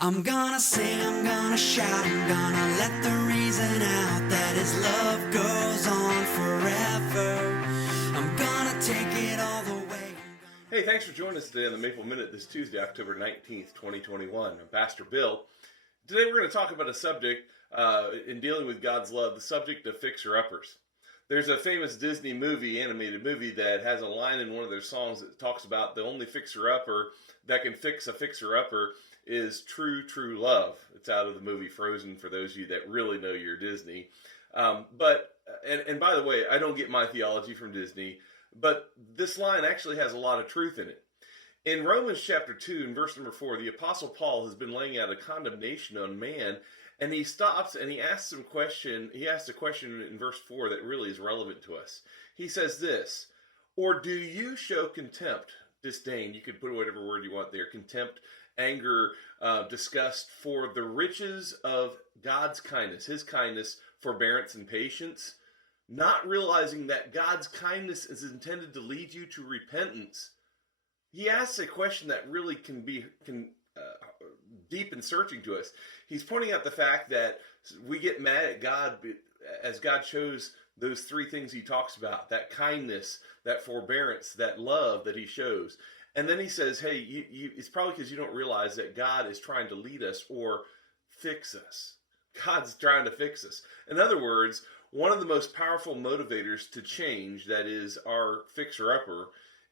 I'm gonna sing, I'm gonna shout, I'm gonna let the reason out that his love goes on forever. I'm gonna take it all the way. Hey, thanks for joining us today on the Maple Minute this Tuesday, October 19th, 2021. I'm Pastor Bill. Today we're going to talk about a subject in dealing with God's love, the subject of fixer-uppers. There's a famous Disney animated movie, that has a line in one of their songs that talks about the only fixer-upper that can fix a fixer-upper is true love. It's out of the movie Frozen for those of you that really know your Disney. But by the way, I don't get my theology from Disney, but this line actually has a lot of truth in it. In Romans chapter 2 and verse number 4, the Apostle Paul has been laying out a condemnation on man, and he stops and he asks a question in verse 4 that really is relevant to us. He says this, "Or do you show contempt, disdain," you could put whatever word you want there, contempt, anger, disgust, "for the riches of God's kindness," his kindness, forbearance, and patience, not realizing that God's kindness is intended to lead you to repentance." He asks a question that really can be deep and searching to us. He's pointing out the fact that we get mad at God as God shows those three things he talks about: that kindness, that forbearance, that love that he shows. And then he says, hey, it's probably because you don't realize that God is trying to lead us or fix us. God's trying to fix us. In other words, one of the most powerful motivators to change, that is our fixer-upper,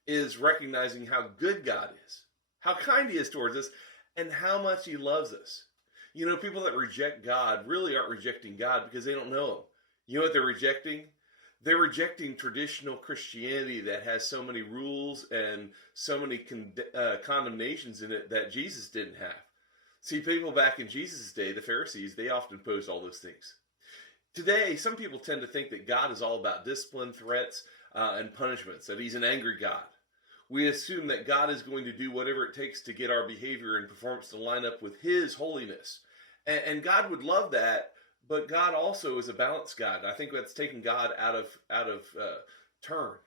is recognizing how good God is, how kind he is towards us, and how much he loves us. You know, people that reject God really aren't rejecting God because they don't know him. You know what they're rejecting? They're rejecting traditional Christianity that has so many rules and so many condemnations in it that Jesus didn't have. See, people back in Jesus' day, the Pharisees, they often posed all those things. Today, some people tend to think that God is all about discipline, threats, and punishments, that he's an angry God. We assume that God is going to do whatever it takes to get our behavior and performance to line up with his holiness. And God would love that, but God also is a balanced God. I think that's taking God out of turn.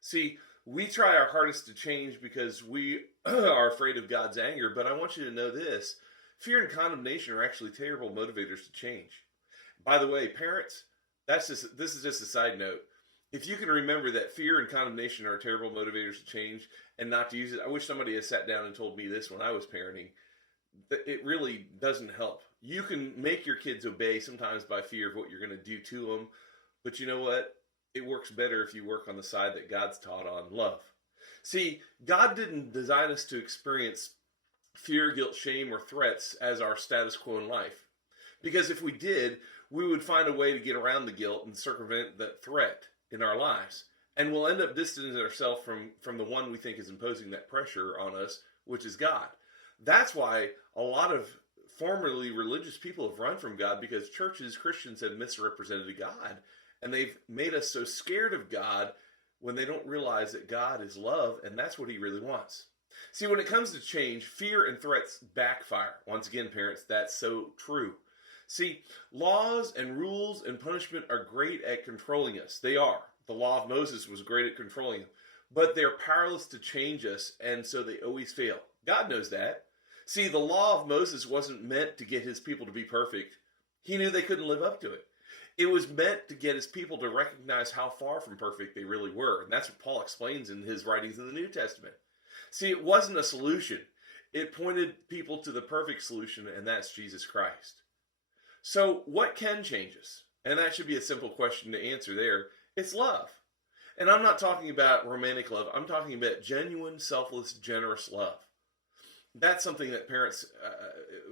See, we try our hardest to change because we are afraid of God's anger, but I want you to know this: fear and condemnation are actually terrible motivators to change. By the way, parents, this is just a side note. If you can remember that fear and condemnation are terrible motivators to change and not to use it, I wish somebody had sat down and told me this when I was parenting. It really doesn't help. You can make your kids obey sometimes by fear of what you're going to do to them, but you know what? It works better if you work on the side that God's taught on: love. See, God didn't design us to experience fear, guilt, shame, or threats as our status quo in life. Because if we did, we would find a way to get around the guilt and circumvent that threat in our lives. And we'll end up distancing ourselves from the one we think is imposing that pressure on us, which is God. That's why a lot of formerly religious people have run from God, because churches, Christians, have misrepresented God. And they've made us so scared of God when they don't realize that God is love, and that's what he really wants. See, when it comes to change, fear and threats backfire. Once again, parents, that's so true. See, laws and rules and punishment are great at controlling us. They are. The law of Moses was great at controlling them. But they're powerless to change us, and so they always fail. God knows that. See, the law of Moses wasn't meant to get his people to be perfect. He knew they couldn't live up to it. It was meant to get his people to recognize how far from perfect they really were. And that's what Paul explains in his writings in the New Testament. See, it wasn't a solution. It pointed people to the perfect solution, and that's Jesus Christ. So what can change us? And that should be a simple question to answer there. It's love. And I'm not talking about romantic love. I'm talking about genuine, selfless, generous love. That's something that parents,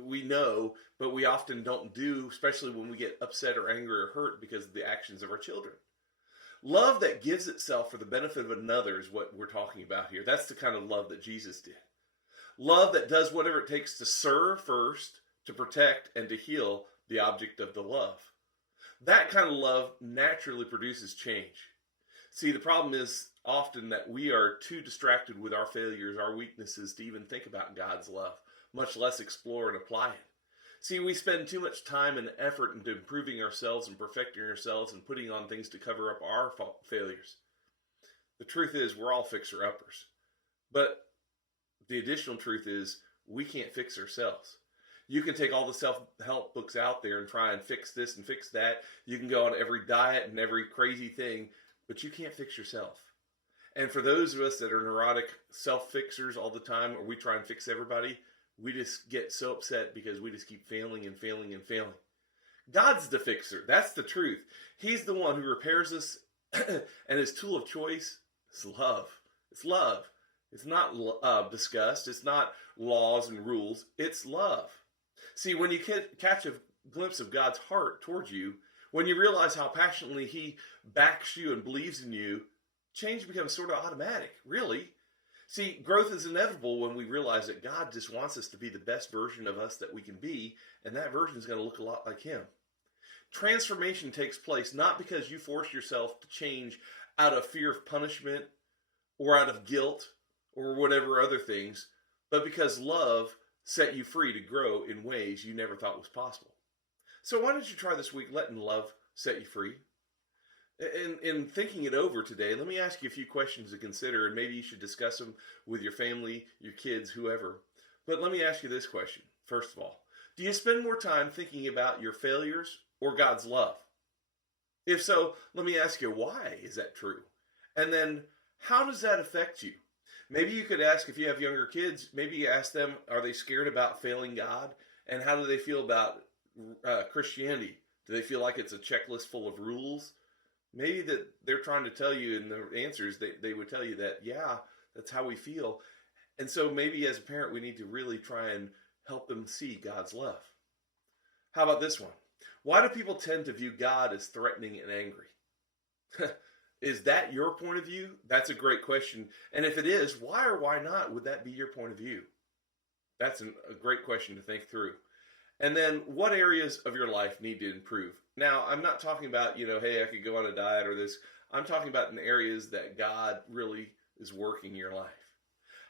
we know, but we often don't do, especially when we get upset or angry or hurt because of the actions of our children. Love that gives itself for the benefit of another is what we're talking about here. That's the kind of love that Jesus did. Love that does whatever it takes to serve first, to protect, and to heal the object of the love. That kind of love naturally produces change. See, the problem is often that we are too distracted with our failures, our weaknesses, to even think about God's love, much less explore and apply it. See, we spend too much time and effort into improving ourselves and perfecting ourselves and putting on things to cover up our failures. The truth is, we're all fixer-uppers. But the additional truth is, we can't fix ourselves. You can take all the self-help books out there and try and fix this and fix that. You can go on every diet and every crazy thing, but you can't fix yourself. And for those of us that are neurotic self-fixers all the time, or we try and fix everybody, we just get so upset because we just keep failing and failing and failing. God's the fixer. That's the truth. He's the one who repairs us, and his tool of choice is love. It's love. It's not disgust. It's not laws and rules. It's love. See, when you catch a glimpse of God's heart towards you, when you realize how passionately he backs you and believes in you, change becomes sort of automatic, really. See, growth is inevitable when we realize that God just wants us to be the best version of us that we can be, and that version is going to look a lot like him. Transformation takes place not because you force yourself to change out of fear of punishment or out of guilt or whatever other things, but because love set you free to grow in ways you never thought was possible. So why don't you try this week letting love set you free? In thinking it over today, let me ask you a few questions to consider, and maybe you should discuss them with your family, your kids, whoever. But let me ask you this question, first of all. Do you spend more time thinking about your failures or God's love? If so, let me ask you, why is that true? And then, how does that affect you? Maybe you could ask, if you have younger kids, maybe you ask them, are they scared about failing God? And how do they feel about Christianity? Do they feel like it's a checklist full of rules? Maybe that they're trying to tell you in the answers, they would tell you that, yeah, that's how we feel. And so maybe as a parent, we need to really try and help them see God's love. How about this one? Why do people tend to view God as threatening and angry? Is that your point of view? That's a great question. And if it is, why or why not would that be your point of view? That's a great question to think through. And then what areas of your life need to improve? Now, I'm not talking about, hey, I could go on a diet or this. I'm talking about in areas that God really is working in your life.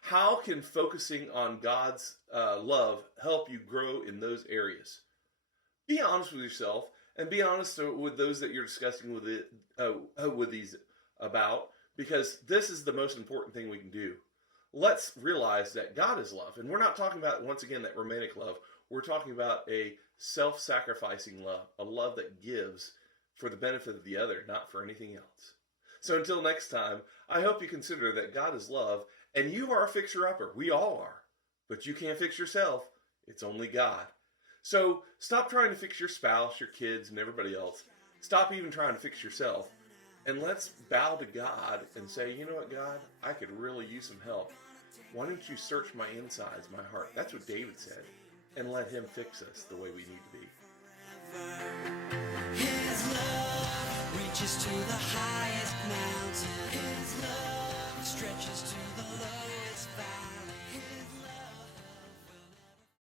How can focusing on God's love help you grow in those areas? Be honest with yourself and be honest with those that you're discussing with these about, because this is the most important thing we can do. Let's realize that God is love. And we're not talking about, once again, that romantic love. We're talking about a self-sacrificing love, a love that gives for the benefit of the other, not for anything else. So until next time, I hope you consider that God is love, and you are a fixer-upper. We all are. But you can't fix yourself. It's only God. So stop trying to fix your spouse, your kids, and everybody else. Stop even trying to fix yourself. And let's bow to God and say, you know what, God? I could really use some help. Why don't you search my insides, my heart? That's what David said. And let him fix us the way we need to be. His love reaches to the